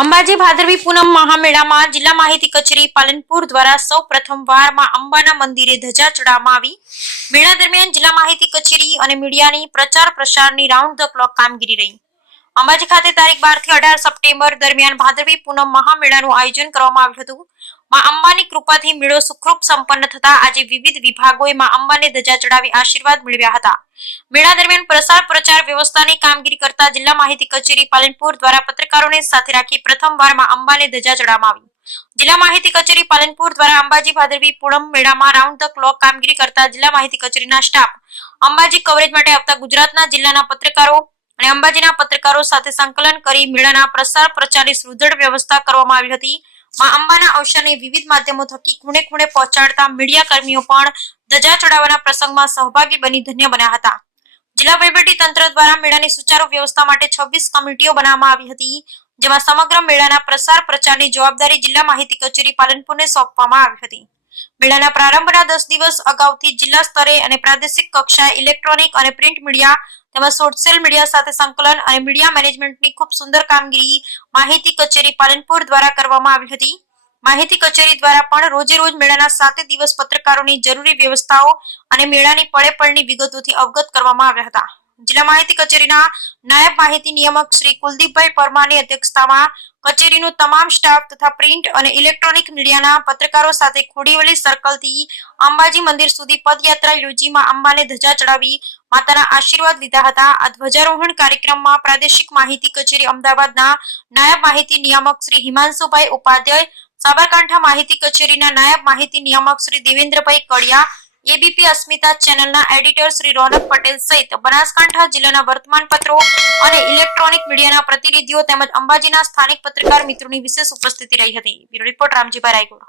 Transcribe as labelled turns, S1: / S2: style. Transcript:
S1: અંબાજી ભાદરવી પૂનમ મહામેળામાં જિલ્લા માહિતી કચેરી પાલનપુર દ્વારા સૌ પ્રથમવારમાં અંબાના મંદિરે ધજા ચડાવવામાં આવી. મેળા દરમિયાન જિલ્લા માહિતી કચેરી અને મીડિયાની પ્રચાર પ્રસારની રાઉન્ડ ધ ક્લોક કામગીરી રહી. અંબાજી ખાતે તારીખ બારથી અઢાર સપ્ટેમ્બર દરમિયાન ભાદરવી પૂનમ મહામેળાનું આયોજન કરવામાં આવ્યું હતું. માં અંબાની કૃપાથી મેળો સુખરૂપ સંપન્ન થતા આજે વિવિધ વિભાગોએ માં અંબાને ધજા ચડાવી આશીર્વાદ મેળવ્યા હતા. મેળા દરમિયાન પ્રસાર પ્રચાર વ્યવસ્થાની કામગીરી કરતા જિલ્લા માહિતી કચેરી પાલનપુર દ્વારા પત્રકારોને સાથે રાખી પ્રથમવારમાં અંબાને ધજા ચડાવવામાં આવી. જિલ્લા માહિતી કચેરી પાલનપુર દ્વારા અંબાજી ભાદરવી પૂનમ મેળામાં રાઉન્ડ ધ ક્લોક કામગીરી કરતા જિલ્લા માહિતી કચેરીના સ્ટાફ અંબાજી કવરેજ માટે આવતા ગુજરાતના જિલ્લાના પત્રકારો અને અંબાજીના પત્રકારો સાથે સંકલન કરી મેળાના પ્રસાર પ્રચારની સુદૃઢ વ્યવસ્થા કરવામાં આવી હતી. માં અંબાના અવસરને વિવિધ માધ્યમો થકી ખૂણે ખૂણે પહોંચાડતા મીડિયા કર્મીઓ પણ ધજા ચડાવવાના પ્રસંગમાં સહભાગી બની ધન્ય બન્યા હતા. જિલ્લા વહીવટી તંત્ર દ્વારા મેળાની સુચારુ વ્યવસ્થા માટે છવ્વીસ કમિટીઓ બનાવવામાં આવી હતી, જેમાં સમગ્ર મેળાના પ્રસાર પ્રચારની જવાબદારી જિલ્લા માહિતી કચેરી પાલનપુરને સોંપવામાં આવી હતી. મેળાના પ્રારંભના દસ દિવસ અગાઉથી જિલ્લા સ્તરે અને પ્રાદેશિક કક્ષાએ ઇલેક્ટ્રોનિક અને પ્રિન્ટ મીડિયા તેમજ સોશિયલ મીડિયા સાથે સંકલન અને મીડિયા મેનેજમેન્ટની ખૂબ સુંદર કામગીરી માહિતી કચેરી પાલનપુર દ્વારા કરવામાં આવી હતી. માહિતી કચેરી દ્વારા પણ રોજે રોજ મેળાના સાતે દિવસ પત્રકારોની જરૂરી વ્યવસ્થાઓ અને મેળાની પળે પળની વિગતોથી અવગત કરવામાં આવ્યા હતા. જિલ્લા માહિતી કચેરીના નાયબ માહિતી નિયામક શ્રી કુલદીપભાઈ પરમારની અધ્યક્ષતામાં કચેરીનું તમામ સ્ટાફ તથા પ્રિન્ટ અને ઇલેક્ટ્રોનિક મીડિયાના પત્રકારો સાથે ખોડીવલી સર્કલથી અંબાજી મંદિર સુધી પદયાત્રા યોજીમાં અંબાને ધજા ચડાવી માતાના આશીર્વાદ લીધા હતા. આ ધ્વજારોહણ કાર્યક્રમમાં પ્રાદેશિક માહિતી કચેરી અમદાવાદના નાયબ માહિતી નિયામક શ્રી હિમાંશુભાઈ ઉપાધ્યાય, સાબરકાંઠા માહિતી કચેરીના નાયબ માહિતી નિયામક શ્રી દેવેન્દ્રભાઈ કડિયા એબીપી અસ્મિતા ચેનલના એડિટર શ્રી રોનક પટેલ સહિત બનાસકાંઠા જિલ્લાના વર્તમાન પત્રો અને ઇલેક્ટ્રોનિક મીડિયાના પ્રતિનિધિઓ તેમજ અંબાજીના સ્થાનિક પત્રકાર મિત્રોની વિશેષ ઉપસ્થિતિ રહી હતી. Bureau report Ramjibhai Raigod.